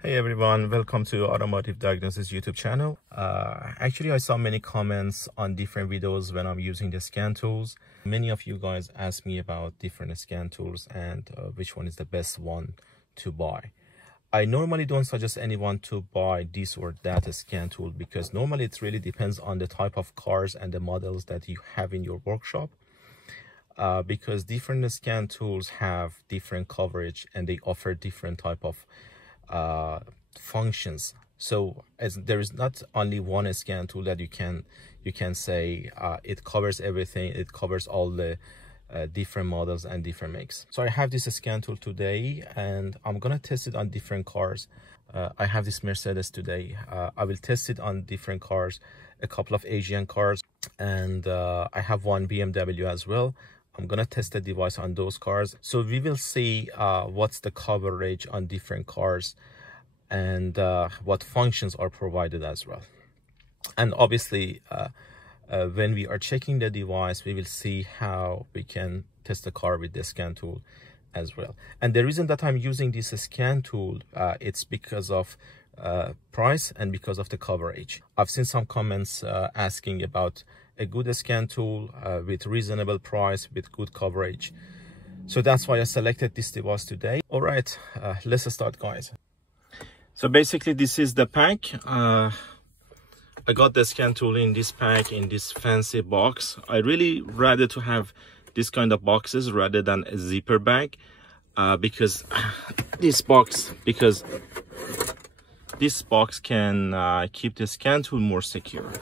Hey everyone, welcome to Automotive Diagnosis YouTube channel. Actually, I saw many comments on different videos when I'm using the scan tools. Many of you guys asked me about different scan tools and which one is the best one to buy. I normally don't suggest anyone to buy this or that scan tool because normally it really depends on the type of cars and the models that you have in your workshop. Because different scan tools have different coverage and they offer different type of functions. So as there is not only one scan tool that you can say it covers everything, it covers all the different models and different makes. So I have this scan tool today and I'm gonna test it on different cars. I have this Mercedes today. I will test it on different cars, a couple of Asian cars, and I have one BMW as well. I'm gonna test the device on those cars. So we will see what's the coverage on different cars and what functions are provided as well. And obviously, when we are checking the device, we will see how we can test the car with the scan tool as well. And the reason that I'm using this scan tool, it's because of price and because of the coverage. I've seen some comments asking about a good scan tool with reasonable price with good coverage. So that's why I selected this device today. All right, let's start, guys. So basically this is the pack. I got the scan tool in this pack, in this fancy box. I really rather to have this kind of boxes rather than a zipper bag because this box can keep the scan tool more secure.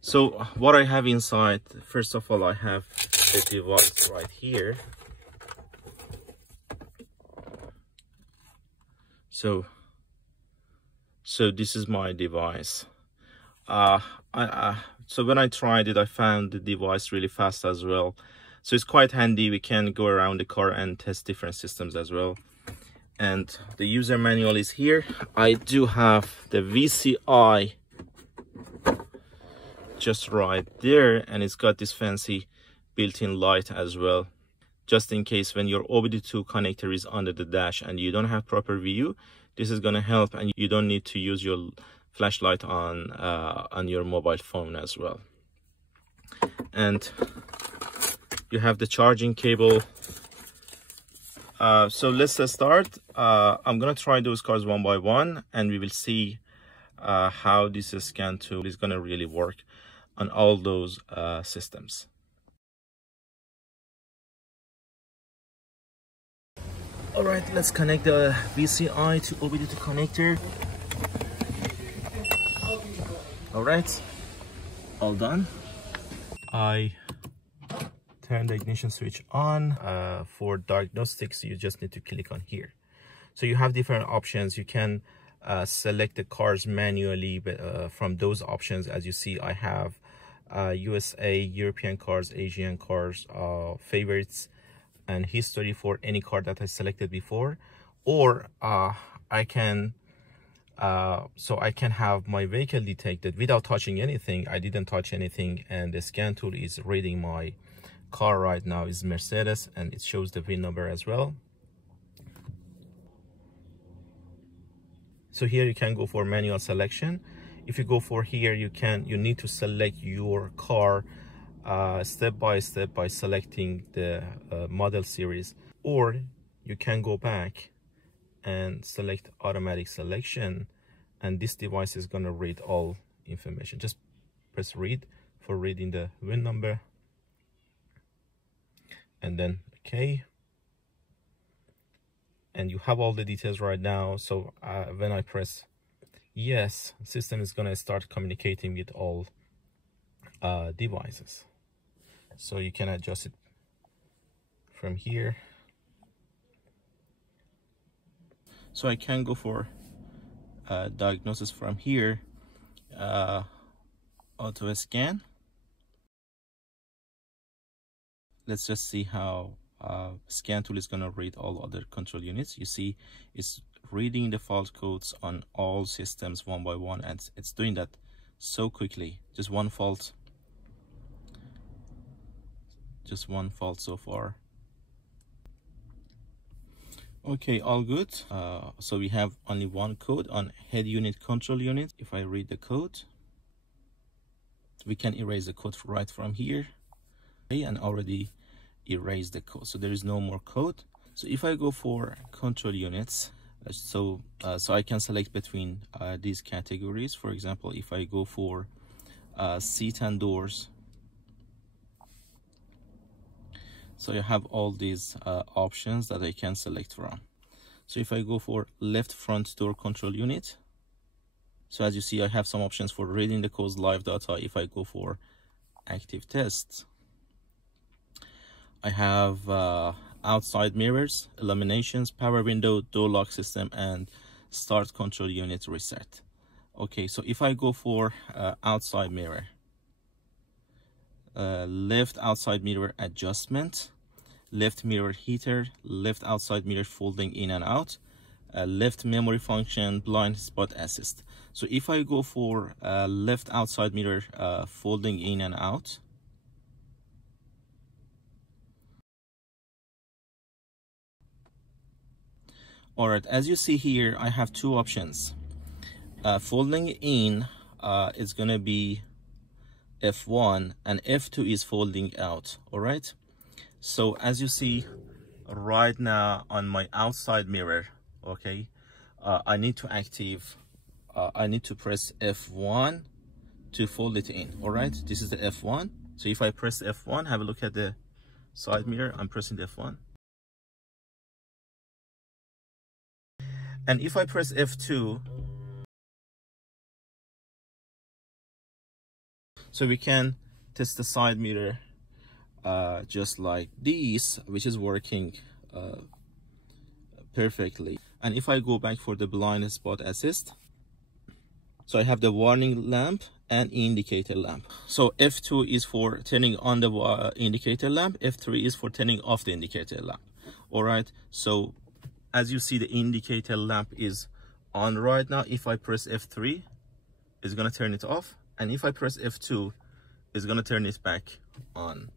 So what I have inside, first of all, I have the device right here. So this is my device. So when I tried it, I found the device really fast as well. So it's quite handy. We can go around the car and test different systems as well. And the user manual is here. I do have the VCI just right there, and it's got this fancy built-in light as well, just in case when your OBD2 connector is under the dash and you don't have proper view. This is going to help, and you don't need to use your flashlight on your mobile phone as well. And you have the charging cable. So let's start. I'm gonna try those cars one by one, and we will see how this scan tool is gonna really work on all those systems. All right, let's connect the VCI to OBD2 connector. All right, all done. I turn the ignition switch on. For diagnostics, you just need to click on here. So you have different options. You can select the cars manually, but from those options, as you see, I have USA, European cars, Asian cars, favorites, and history for any car that I selected before. Or I can have my vehicle detected without touching anything. I didn't touch anything, and the scan tool is reading my car right now. Is Mercedes, and it shows the VIN number as well. So here you can go for manual selection. If you go for here, you need to select your car step by step by selecting the model series, or you can go back and select automatic selection, and this device is going to read all information. Just press read for reading the VIN number, and then okay, and you have all the details right now. So when I press yes, the system is going to start communicating with all devices. So you can adjust it from here. So I can go for diagnosis from here, auto scan. Let's just see how scan tool is going to read all other control units. You see it's reading the fault codes on all systems one by one, and it's doing that so quickly. Just one fault so far. Okay, all good. So we have only one code on head unit control unit. If I read the code, we can erase the code right from here, okay, and already erase the code, so there is no more code. So if I go for control units, so I can select between these categories. For example, if I go for seat and doors, so you have all these options that I can select from. So if I go for left front door control unit, so as you see, I have some options for reading the code's live data. If I go for active tests, I have outside mirrors, illuminations, power window, door lock system, and start control unit reset. Okay, so if I go for outside mirror, left outside mirror adjustment, left mirror heater, left outside mirror folding in and out, left memory function, blind spot assist. So if I go for left outside mirror folding in and out, all right, as you see here, I have two options. Folding in is gonna be F1 and F2 is folding out. All right, so as you see right now on my outside mirror, okay, I need to press F1 to fold it in. All right, this is the F1. So if I press F1, have a look at the side mirror, I'm pressing the F1. And if I press F2, so we can test the side mirror just like this, which is working perfectly. And if I go back for the blind spot assist, so I have the warning lamp and indicator lamp. So F2 is for turning on the indicator lamp, F3 is for turning off the indicator lamp. All right, so as you see, the indicator lamp is on right now. If I press F3, it's gonna turn it off, and if I press F2, it's gonna turn it back on.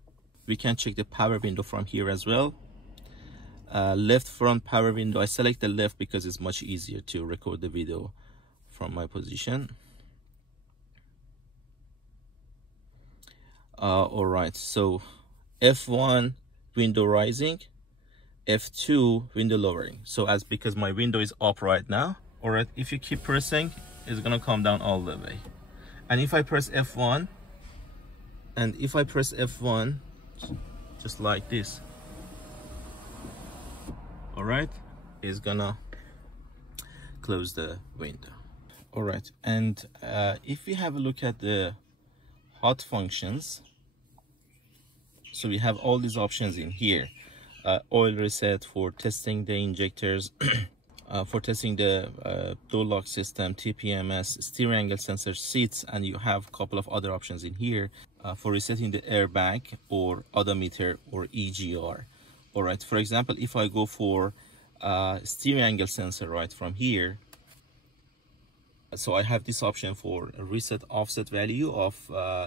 We can check the power window from here as well. Left front power window, I select the left because it's much easier to record the video from my position. All right, so F1 window rising, F2 window lowering. So because my window is up right now, all right, if you keep pressing, it's gonna come down all the way. And if I press F1, and if I press F1 just like this, all right, it's gonna close the window. All right, and if we have a look at the hot functions, so we have all these options in here. Oil reset for testing the injectors, for testing the door lock system, TPMS, steering angle sensor, seats, and you have a couple of other options in here for resetting the airbag or odometer or EGR. All right, for example, if I go for steering angle sensor right from here, so I have this option for reset offset value of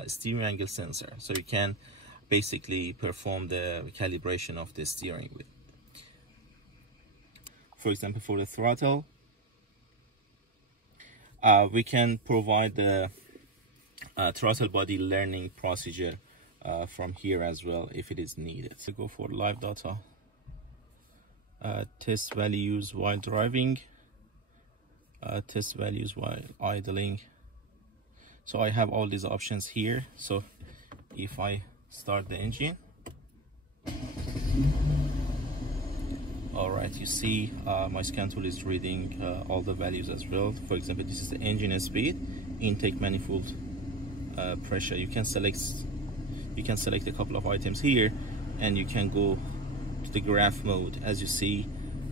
steering angle sensor, so you can basically perform the calibration of the steering wheel. For example, for the throttle, we can provide the throttle body learning procedure from here as well if it is needed. So go for live data, test values while driving, test values while idling. So I have all these options here. So if I start the engine, all right, you see my scan tool is reading all the values as well. For example, this is the engine speed, intake manifold pressure. You can select a couple of items here, and you can go to the graph mode. As you see,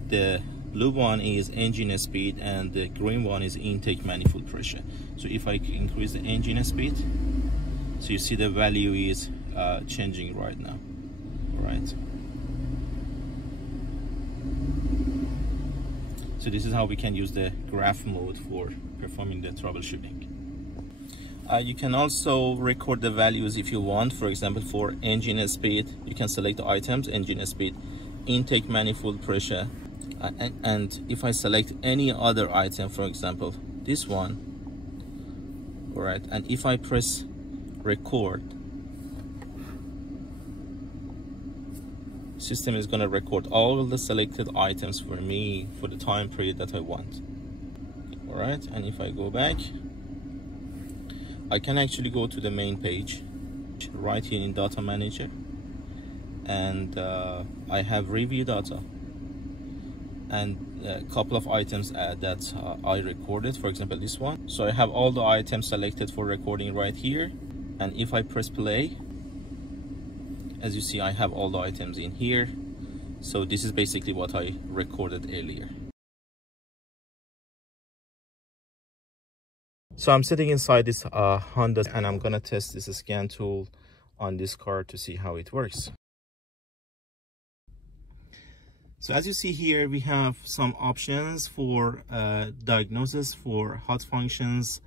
the blue one is engine speed and the green one is intake manifold pressure. So if I increase the engine speed, so you see the value is changing right now. All right, so this is how we can use the graph mode for performing the troubleshooting. You can also record the values if you want. For example, for engine speed, you can select the items, engine speed, intake manifold pressure, And if I select any other item, for example this one, all right, and if I press record, system is going to record all the selected items for me for the time period that I want. All right, and if I go back, I can actually go to the main page right here in data manager, and I have review data and a couple of items that I recorded, for example this one. So I have all the items selected for recording right here, and if I press play, as you see I have all the items in here. So this is basically what I recorded earlier. So I'm sitting inside this Honda, and I'm gonna test this scan tool on this car to see how it works. So as you see here, we have some options for diagnosis, for hot functions,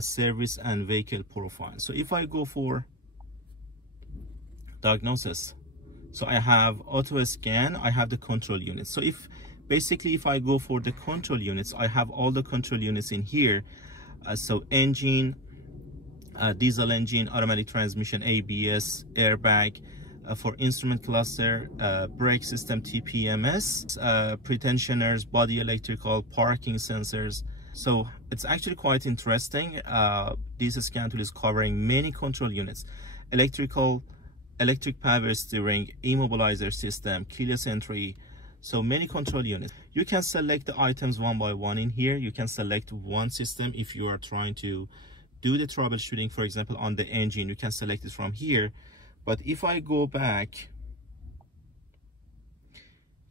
service, and vehicle profile. So if I go for diagnosis, so I have auto scan, I have the control units. So if I go for the control units, I have all the control units in here. So engine, diesel engine, automatic transmission, ABS, airbag, for instrument cluster, brake system, TPMS, pretensioners, body electrical, parking sensors. So it's actually quite interesting. This scan tool is covering many control units: electric power steering, immobilizer system, keyless entry. So many control units. You can select the items one by one in here. You can select one system if you are trying to do the troubleshooting, for example on the engine. You can select it from here. But if I go back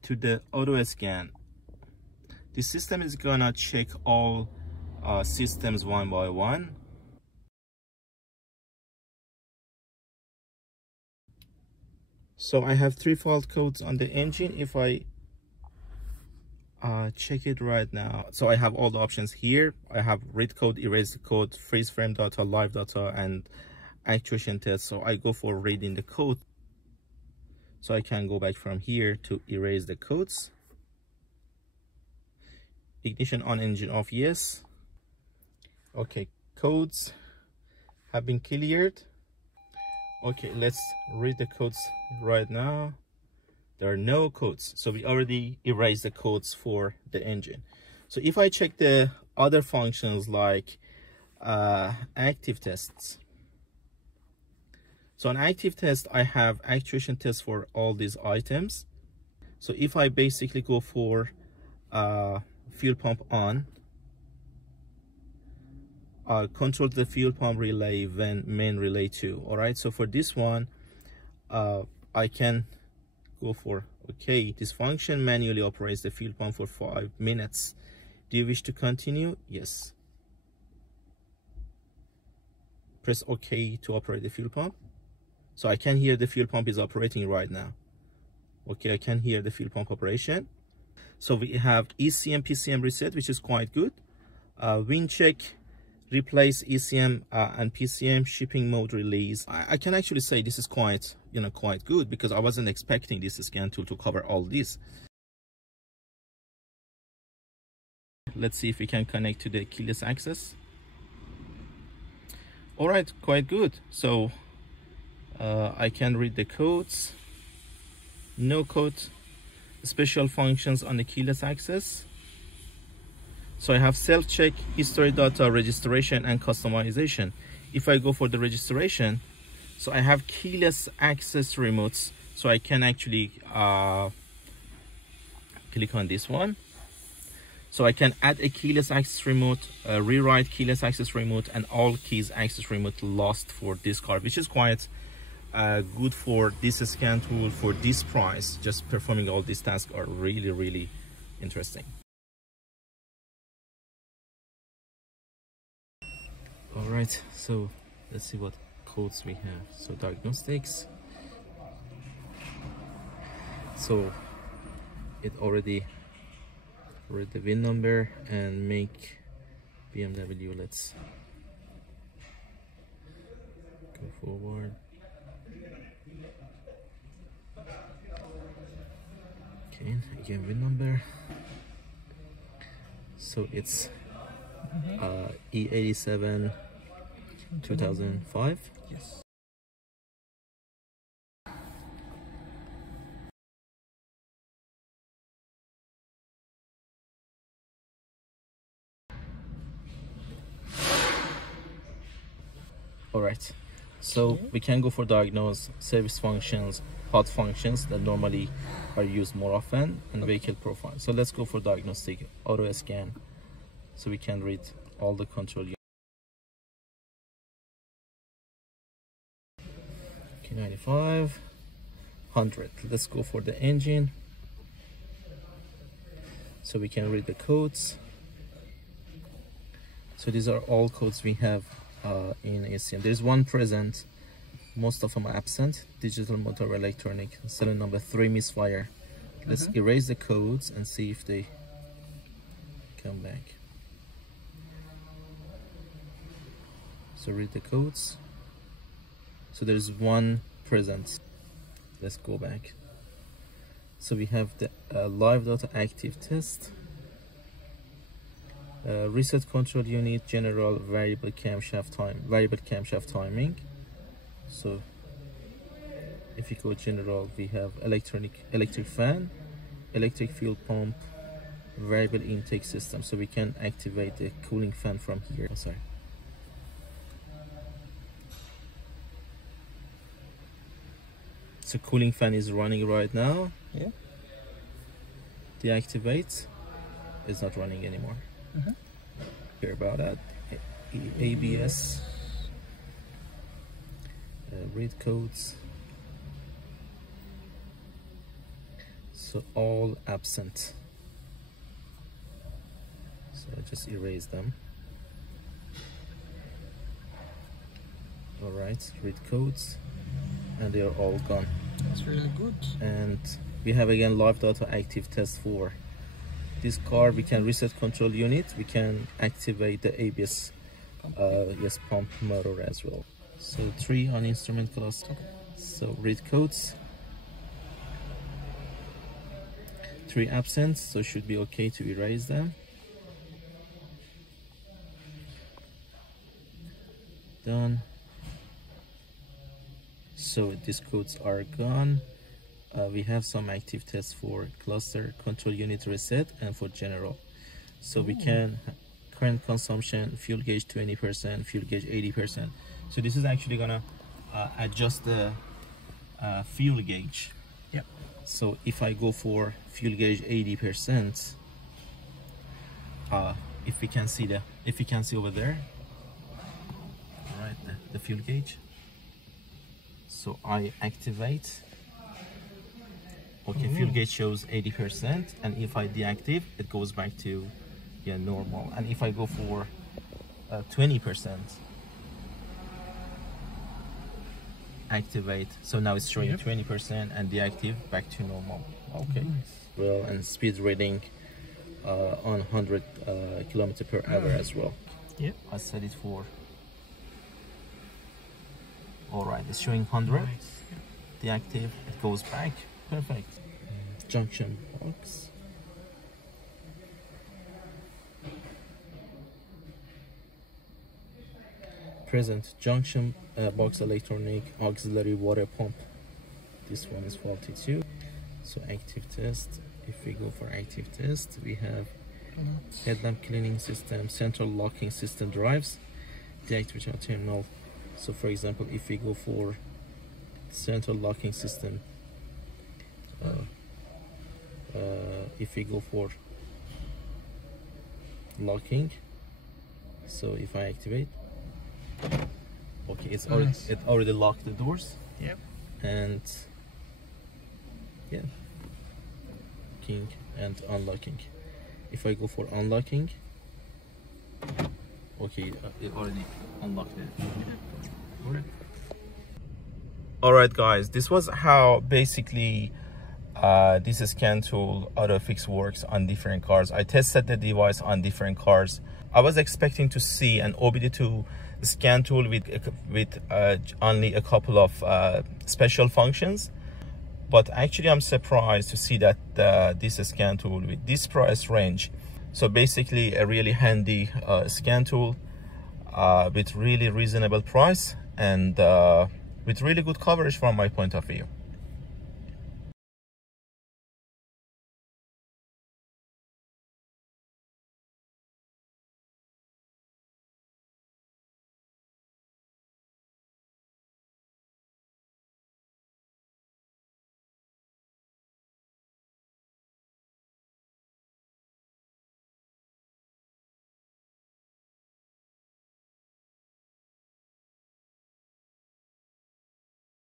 to the auto scan, the system is gonna check all systems one by one. So I have 3 fault codes on the engine. If I check it right now, so I have all the options here. I have read code, erase the code, freeze frame data, live data, and actuation test. So I go for reading the code, so I can go back from here to erase the codes. Ignition on, engine off, yes. Okay, codes have been cleared. Okay, let's read the codes right now. There are no codes, so we already erased the codes for the engine. So if I check the other functions like active tests, so on active test I have actuation tests for all these items. So if I basically go for fuel pump on, control the fuel pump relay when main relay 2. All right, so for this one I can go for, okay, this function manually operates the fuel pump for 5 minutes. Do you wish to continue? Yes. Press OK to operate the fuel pump. So I can hear the fuel pump is operating right now. Okay, I can hear the fuel pump operation. So we have ECM, PCM reset, which is quite good. Wind check, replace ECM and PCM, shipping mode release. I can actually say this is quite, quite good, because I wasn't expecting this scan tool to cover all this. Let's see if we can connect to the keyless access. All right, quite good. So I can read the codes, no code, special functions on the keyless access. So I have self-check, history data, registration, and customization. If I go for the registration, so I have keyless access remotes, so I can actually click on this one. So I can add a keyless access remote, rewrite keyless access remote, and all keys access remote lost for this car, which is quite good for this scan tool. For this price, just performing all these tasks are really, really interesting. All right, so let's see what codes we have. So diagnostics, so it already read the VIN number and make BMW. Let's go forward. Okay, again VIN number. So it's E87 2005. Yes. All right, so we can go for diagnose, service functions, hot functions that normally are used more often, and vehicle profile. So let's go for diagnostic auto scan, so we can read all the control units. Okay, 95, 100. Let's go for the engine, so we can read the codes. So these are all codes we have in ACM. There's one present, most of them are absent. Digital motor electronic, serial number 3 misfire. Let's erase the codes and see if they come back. So read the codes. So there's one present. Let's go back. So we have the live data active test, reset control unit, general, variable camshaft timing. So if you go general, we have electric fan, electric fuel pump, variable intake system. So we can activate the cooling fan from here. Sorry. So cooling fan is running right now. Yeah. Deactivate. It's not running anymore. Hear about that. ABS. Read codes. So all absent. So I just erase them. All right, read codes, and they are all gone. That's really good. And we have again live data active test for this car. We can reset control unit. We can activate the ABS pump motor as well. So 3 on instrument class. So read codes. 3 absent, so should be okay to erase them. Done. So these codes are gone. We have some active tests for cluster, control unit reset, and for general. So we can current consumption, fuel gauge 20%, fuel gauge 80%. So this is actually gonna adjust the fuel gauge. Yep. So if I go for fuel gauge 80%, if you can see over there, all right, the fuel gauge. So I activate. Okay, fuel gauge shows 80%, and if I deactivate, it goes back to normal. And if I go for 20%, activate, so now it's showing 20%, and deactivate, back to normal. Okay. Well, and speed reading on 100 kilometer per hour as well. Yeah, I set it for. All right, it's showing 100. nice. Deactivate, it goes back. Perfect. Junction box. Present junction box electronic auxiliary water pump. This one is faulty too. So active test. If we go for active test, we have headlamp cleaning system, central locking system drives, deactivation terminal. So for example, if we go for central locking system, if we go for locking, so if I activate, okay, it's already Nice. it already locked the doors. Yep. And yeah, locking and unlocking. If I go for unlocking, okay, it already unlocked it. All right, guys, this was how basically this scan tool AutoFix works on different cars. I tested the device on different cars. I was expecting to see an OBD2 scan tool with only a couple of special functions, but actually I'm surprised to see that this scan tool with this price range. So basically a really handy scan tool with really reasonable price and with really good coverage from my point of view.